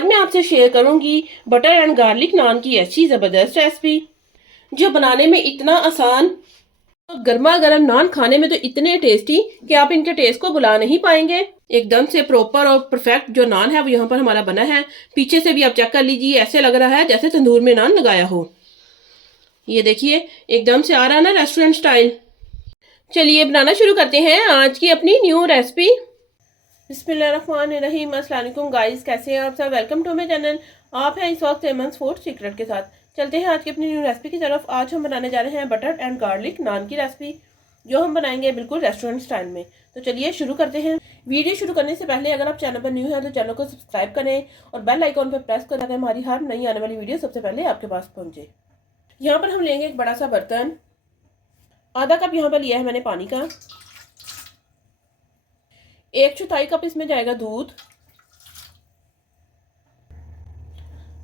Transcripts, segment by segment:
आज मैं आपसे शेयर करूंगी बटर एंड गार्लिक नान की ऐसी ज़बरदस्त रेसिपी जो बनाने में इतना आसान, गर्मा गर्म नान खाने में तो इतने टेस्टी कि आप इनके टेस्ट को बुला नहीं पाएंगे। एकदम से प्रॉपर और परफेक्ट जो नान है वो यहाँ पर हमारा बना है। पीछे से भी आप चेक कर लीजिए, ऐसे लग रहा है जैसे तंदूर में नान लगाया हो। ये देखिए एकदम से आ रहा है ना रेस्टोरेंट स्टाइल। चलिए बनाना शुरू करते हैं आज की अपनी न्यू रेसिपी। बिस्मिल्लाहिर्रहमानिर्रहीम। अस्सलाम वालेकुम गाइस, कैसे हैं आप सब। Welcome to my channel. आप हैं इस वक्त एमन्स फूड सीक्रेट के साथ। चलते हैं आज की अपनी न्यू रेसिपी की तरफ। आज हम बनाने जा रहे हैं बटर एंड गार्लिक नान की रेसिपी, जो हम बनाएंगे बिल्कुल रेस्टोरेंट स्टाइल में। तो चलिए शुरू करते हैं। वीडियो शुरू करने से पहले अगर आप चैनल पर न्यू हैं तो चैनल को सब्सक्राइब करें और बेल आइकॉन पर प्रेस करें ताकि हमारी हर नई आने वाली वीडियो सबसे पहले आपके पास पहुंचे। यहाँ पर हम लेंगे एक बड़ा सा बर्तन। आधा कप यहाँ पर लिया है मैंने पानी का। 1/4 कप इसमें जाएगा दूध।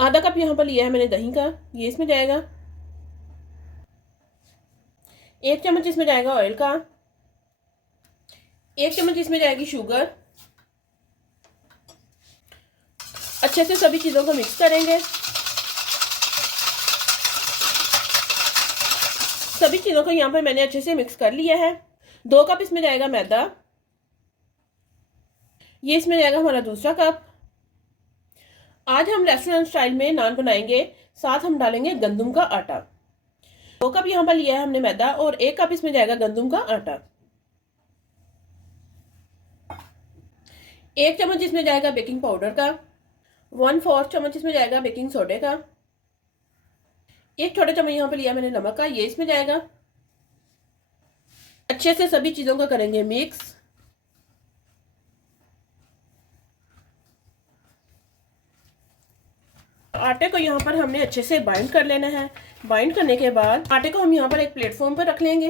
आधा कप यहाँ पर लिया है मैंने दही का, ये इसमें जाएगा। 1 चम्मच इसमें जाएगा ऑयल का। 1 चम्मच इसमें जाएगी शुगर। अच्छे से सभी चीज़ों को मिक्स करेंगे। सभी चीज़ों को यहाँ पर मैंने अच्छे से मिक्स कर लिया है। 2 कप इसमें जाएगा मैदा, ये इसमें जाएगा हमारा दूसरा कप। आज हम रेस्टोरेंट स्टाइल में नान बनाएंगे, साथ हम डालेंगे गंदम का आटा। 2 कप यहाँ पर लिया है हमने मैदा और 1 कप इसमें जाएगा गंदम का आटा। 1 चम्मच इसमें जाएगा बेकिंग पाउडर का। 1/4 चम्मच इसमें जाएगा बेकिंग सोडे का। 1 छोटा चम्मच यहाँ पर लिया मैंने नमक का, ये इसमें जाएगा। अच्छे से सभी चीज़ों को करेंगे मिक्स। आटे को यहाँ पर हमने अच्छे से बाइंड कर लेना है। बाइंड करने के बाद आटे को हम यहाँ पर एक प्लेटफॉर्म पर रख लेंगे।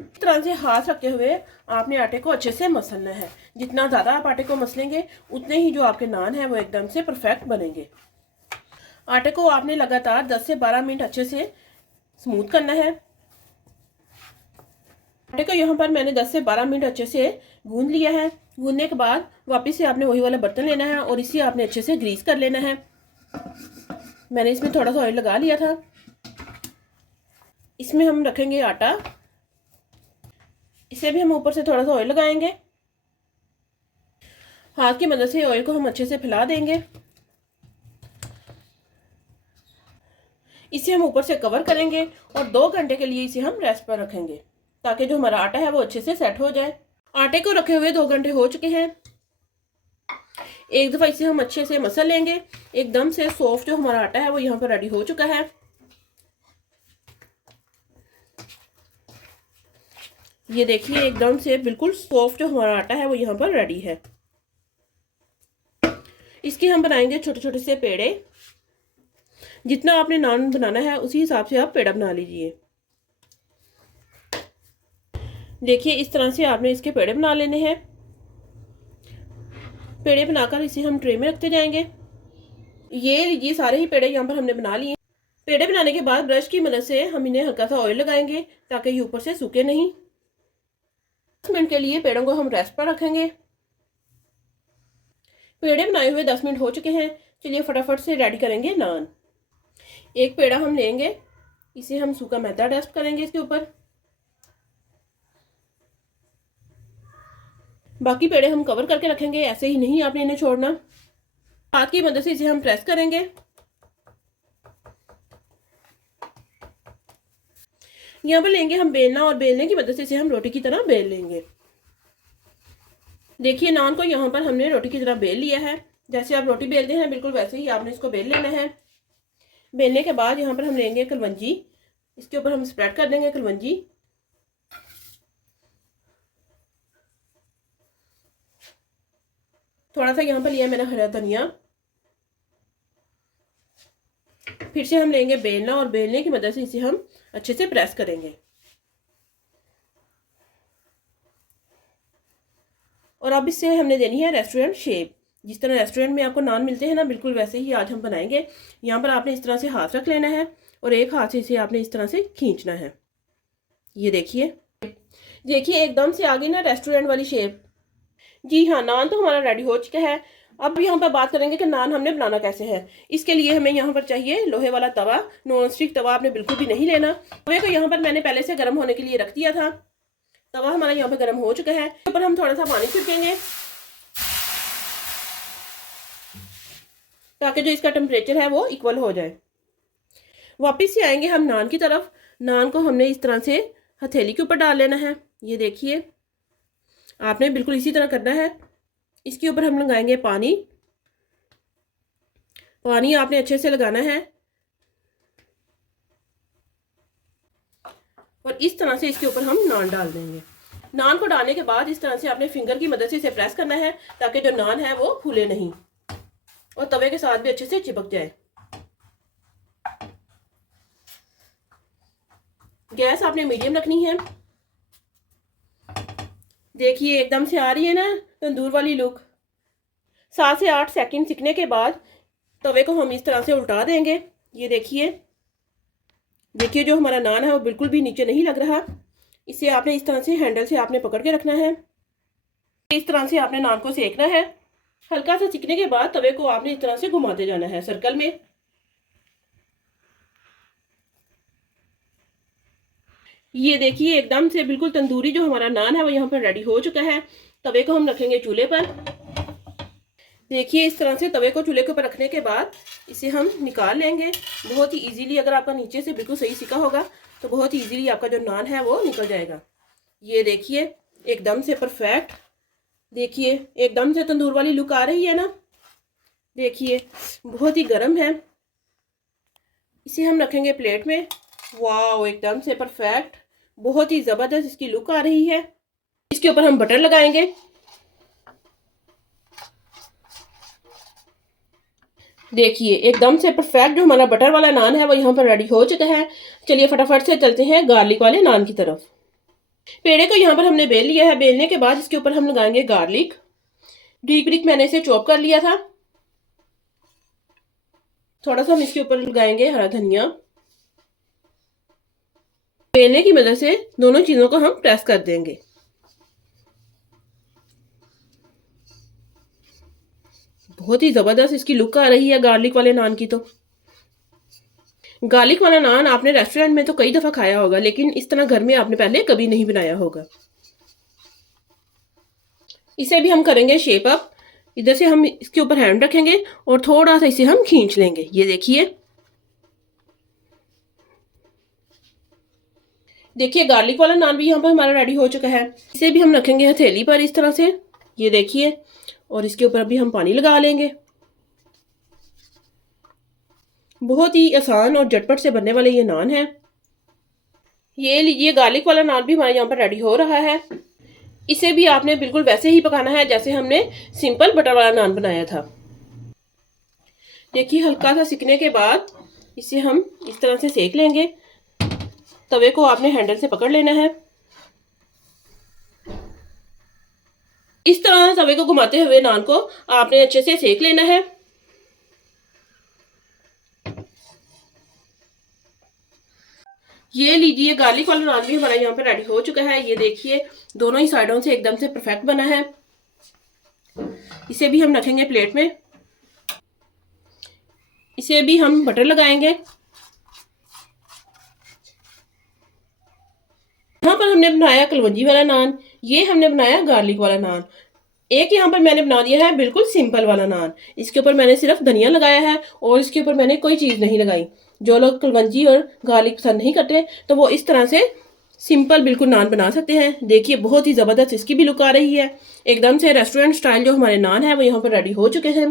इस तरह से हाथ रखते हुए आपने आटे को अच्छे से मसलना है। जितना ज़्यादा आप आटे को मसलेंगे उतने ही जो आपके नान है वो एकदम से परफेक्ट बनेंगे। आटे को आपने लगातार 10 से 12 मिनट अच्छे से स्मूथ करना है। आटे को यहाँ पर मैंने 10 से 12 मिनट अच्छे से गूंद लिया है। गूंदने के बाद वापस से आपने वही वाला बर्तन लेना है और इसे आपने अच्छे से ग्रीस कर लेना है। मैंने इसमें थोड़ा सा ऑयल लगा लिया था। इसमें हम रखेंगे आटा, इसे भी हम ऊपर से थोड़ा सा ऑयल लगाएंगे। हाथ की मदद से ऑयल को हम अच्छे से फैला देंगे। इसे हम ऊपर से कवर करेंगे और 2 घंटे के लिए इसे हम रेस्ट पर रखेंगे ताकि जो हमारा आटा है वो अच्छे से सेट हो जाए। आटे को रखे हुए 2 घंटे हो चुके हैं। एक दफ़ा इसे हम अच्छे से मसल लेंगे। एकदम से सॉफ्ट जो हमारा आटा है वो यहाँ पर रेडी हो चुका है। ये देखिए एकदम से बिल्कुल सॉफ्ट जो हमारा आटा है वो यहाँ पर रेडी है। इसके हम बनाएंगे छोटे छोटे से पेड़े। जितना आपने नान बनाना है उसी हिसाब से आप पेड़ा बना लीजिए। देखिए इस तरह से आपने इसके पेड़े बना लेने हैं। पेड़े बनाकर इसे हम ट्रे में रखते जाएंगे। ये लीजिए सारे ही पेड़े यहाँ पर हमने बना लिए। पेड़े बनाने के बाद ब्रश की मदद से हम इन्हें हल्का सा ऑयल लगाएंगे ताकि ये ऊपर से सूखे नहीं। 10 मिनट के लिए पेड़ों को हम रेस्ट पर रखेंगे। पेड़े बनाए हुए 10 मिनट हो चुके हैं। चलिए फटाफट से रेडी करेंगे नान। एक पेड़ा हम लेंगे, इसे हम सूखा मैदा डस्ट करेंगे इसके ऊपर। बाकी पेड़े हम कवर करके रखेंगे, ऐसे ही नहीं आपने इन्हें छोड़ना। हाथ की मदद से इसे हम प्रेस करेंगे। यहाँ पर लेंगे हम बेलना और बेलने की मदद से इसे हम रोटी की तरह बेल लेंगे। देखिए नान को यहाँ पर हमने रोटी की तरह बेल लिया है। जैसे आप रोटी बेलते हैं बिल्कुल वैसे ही आपने इसको बेल लेना है। बेलने के बाद यहाँ पर हम लेंगे कलवंजी, इसके ऊपर हम स्प्रेड कर देंगे कलवंजी। थोड़ा सा यहाँ पर लिया मैंने हरा धनिया। फिर से हम लेंगे बेलना और बेलने की मदद से इसे हम अच्छे से प्रेस करेंगे। और अब इससे हमने देनी है रेस्टोरेंट शेप। जिस तरह रेस्टोरेंट में आपको नान मिलते हैं ना, बिल्कुल वैसे ही आज हम बनाएंगे। यहाँ पर आपने इस तरह से हाथ रख लेना है और एक हाथ से इसे आपने इस तरह से खींचना है। ये देखिए देखिए एकदम से आ गई ना रेस्टोरेंट वाली शेप। जी हाँ, नान तो हमारा रेडी हो चुका है। अब यहाँ पर बात करेंगे कि नान हमने बनाना कैसे है। इसके लिए हमें यहाँ पर चाहिए लोहे वाला तवा। नॉन स्टिक तवा आपने बिल्कुल भी नहीं लेना। तवे को यहाँ पर मैंने पहले से गर्म होने के लिए रख दिया था। तवा हमारा यहाँ पर गर्म हो चुका है। ऊपर हम थोड़ा सा पानी छिड़केंगे ताकि जो इसका टेम्परेचर है वो इक्वल हो जाए। वापिस से आएंगे हम नान की तरफ। नान को हमने इस तरह से हथेली के ऊपर डाल लेना है। ये देखिए, आपने बिल्कुल इसी तरह करना है। इसके ऊपर हम लगाएंगे पानी। पानी आपने अच्छे से लगाना है और इस तरह से इसके ऊपर हम नान डाल देंगे। नान को डालने के बाद इस तरह से आपने फिंगर की मदद से इसे प्रेस करना है ताकि जो नान है वो फूले नहीं और तवे के साथ भी अच्छे से चिपक जाए। गैस आपने मीडियम रखनी है। देखिए एकदम से आ रही है ना तंदूर वाली लुक। 7 से 8 सेकंड सिकने के बाद तवे को हम इस तरह से उल्टा देंगे। ये देखिए, देखिए जो हमारा नान है वो बिल्कुल भी नीचे नहीं लग रहा। इसे आपने इस तरह से हैंडल से आपने पकड़ के रखना है। इस तरह से आपने नान को सेकना है। हल्का सा सिकने के बाद तवे को आपने इस तरह से घुमाते जाना है सर्कल में। ये देखिए एकदम से बिल्कुल तंदूरी जो हमारा नान है वो यहाँ पर रेडी हो चुका है। तवे को हम रखेंगे चूल्हे पर। देखिए इस तरह से तवे को चूल्हे के ऊपर रखने के बाद इसे हम निकाल लेंगे बहुत ही इजीली। अगर आपका नीचे से बिल्कुल सही सिका होगा तो बहुत ही इजीली आपका जो नान है वो निकल जाएगा। ये देखिए एकदम से परफेक्ट। देखिए एकदम से तंदूर वाली लुक आ रही है ना। देखिए बहुत ही गर्म है। इसे हम रखेंगे प्लेट में। वाह, एकदम से परफेक्ट, बहुत ही ज़बरदस्त इसकी लुक आ रही है। इसके ऊपर हम बटर लगाएंगे। देखिए एकदम से परफेक्ट जो हमारा बटर वाला नान है वो यहाँ पर रेडी हो चुका है। चलिए फटाफट से चलते हैं गार्लिक वाले नान की तरफ। पेड़े को यहाँ पर हमने बेल लिया है। बेलने के बाद इसके ऊपर हम लगाएंगे गार्लिक। बारीक बारीक मैंने इसे चॉप कर लिया था। थोड़ा सा हम इसके ऊपर लगाएंगे हरा धनिया। बेलने की मदद से दोनों चीजों को हम प्रेस कर देंगे। बहुत ही जबरदस्त इसकी लुक आ रही है गार्लिक वाले नान की। तो गार्लिक वाला नान आपने रेस्टोरेंट में तो कई दफा खाया होगा, लेकिन इस तरह घर में आपने पहले कभी नहीं बनाया होगा। इसे भी हम करेंगे शेप अप। इधर से हम इसके ऊपर हैंड रखेंगे और थोड़ा सा इसे हम खींच लेंगे। ये देखिए, देखिए गार्लिक वाला नान भी यहाँ पर हमारा रेडी हो चुका है। इसे भी हम रखेंगे हथेली पर इस तरह से। ये देखिए, और इसके ऊपर भी हम पानी लगा लेंगे। बहुत ही आसान और झटपट से बनने वाले ये नान है। ये लीजिए गार्लिक वाला नान भी हमारे यहाँ पर रेडी हो रहा है। इसे भी आपने बिल्कुल वैसे ही पकाना है जैसे हमने सिंपल बटर वाला नान बनाया था। देखिए हल्का सा सिकने के बाद इसे हम इस तरह से सेक लेंगे। तवे को आपने हैंडल से पकड़ लेना है। इस तरह तवे को घुमाते हुए नान को आपने अच्छे से सेक लेना है। ये लीजिए गार्लिक वाला नान भी हमारा यहाँ पे रेडी हो चुका है। ये देखिए दोनों ही साइडों से एकदम से परफेक्ट बना है। इसे भी हम रखेंगे प्लेट में। इसे भी हम बटर लगाएंगे। यहाँ पर हमने बनाया कलवंजी वाला नान, ये हमने बनाया गार्लिक वाला नान। एक यहाँ पर मैंने बना दिया है बिल्कुल सिंपल वाला नान। इसके ऊपर मैंने सिर्फ धनिया लगाया है और इसके ऊपर मैंने कोई चीज़ नहीं लगाई। जो लोग कलवंजी और गार्लिक पसंद नहीं करते तो वो इस तरह से सिंपल बिल्कुल नान बना सकते हैं। देखिए बहुत ही ज़बरदस्त इसकी भी लुक आ रही है। एकदम से रेस्टोरेंट स्टाइल जो हमारे नान है वो यहाँ पर रेडी हो चुके हैं।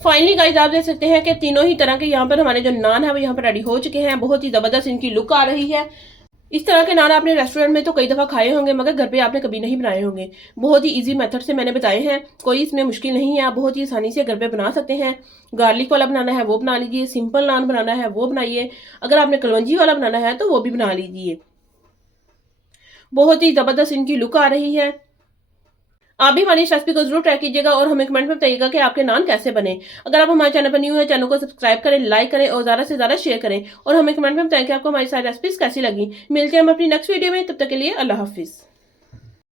फाइनली गाइस आप देख सकते हैं कि तीनों ही तरह के यहाँ पर हमारे जो नान है वो यहाँ पर रेडी हो चुके हैं। बहुत ही ज़बरदस्त इनकी लुक आ रही है। इस तरह के नान आपने रेस्टोरेंट में तो कई दफ़ा खाए होंगे मगर घर पे आपने कभी नहीं बनाए होंगे। बहुत ही इजी मेथड से मैंने बताए हैं, कोई इसमें मुश्किल नहीं है। आप बहुत ही आसानी से घर पे बना सकते हैं। गार्लिक वाला बनाना है वो बना लीजिए, सिंपल नान बनाना है वो बनाइए, अगर आपने कलवंजी वाला बनाना है तो वो भी बना लीजिए। बहुत ही ज़बरदस्त इनकी लुक आ रही है। आप भी हमारी इस रेसिपी को जरूर ट्राई कीजिएगा और हमें कमेंट में बताइएगा कि आपके नान कैसे बने। अगर आप हमारे चैनल पर न्यू है, चैनल को सब्सक्राइब करें, लाइक करें और ज़्यादा से ज़्यादा शेयर करें और हमें कमेंट में बताएं कि आपको हमारी सारी रेसिपीज कैसी लगी। मिलते हैं हम अपनी नेक्स्ट वीडियो में, तब तक के लिए अल्लाह हाफिज़।